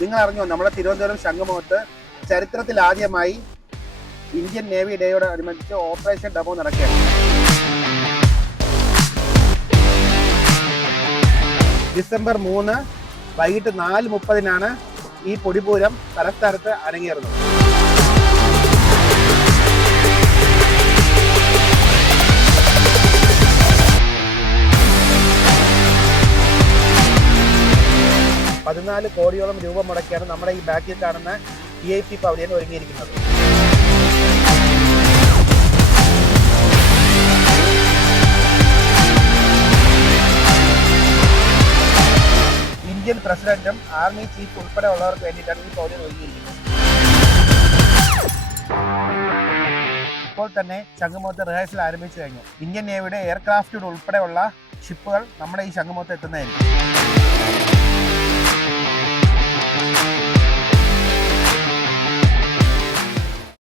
നിങ്ങൾ അറിഞ്ഞോ, നമ്മുടെ തിരുവനന്തപുരം ശംഖുമുഖത്ത് ചരിത്രത്തിൽ ആദ്യമായി ഇന്ത്യൻ നേവി ഡേയോട് അനുബന്ധിച്ച് ഓപ്പറേഷൻ ഡെമോ നടക്കുകയാണ്. ഡിസംബർ 3 വൈകിട്ട് 4:30 ഈ പൊടിപൂരം തലസ്ഥാനത്ത് അരങ്ങേറുന്നത്. $14 കോടിയോളം രൂപ മുടക്കിയാണ് നമ്മുടെ ഈ ബാക്കിൽ കാണുന്ന VIP പവലിയൻ ഒരുങ്ങിയിരിക്കുന്നത്. ഇന്ത്യൻ പ്രസിഡന്റും ആർമി ചീഫ് ഉൾപ്പെടെ ഉള്ളവർക്ക് വേണ്ടിയിട്ടാണ് ഈ പവലിയൻ ഒരുങ്ങിയിരിക്കുന്നത്. ഇപ്പോൾ തന്നെ ശംഖുമുഖത്ത് റിഹേഴ്സൽ ആരംഭിച്ചു കഴിഞ്ഞു. ഇന്ത്യൻ നേവിയുടെ എയർക്രാഫ്റ്റ് ഉൾപ്പെടെയുള്ള ഷിപ്പുകൾ നമ്മുടെ ഈ ശംഖുമുഖത്ത് എത്തുന്നതായിരിക്കും.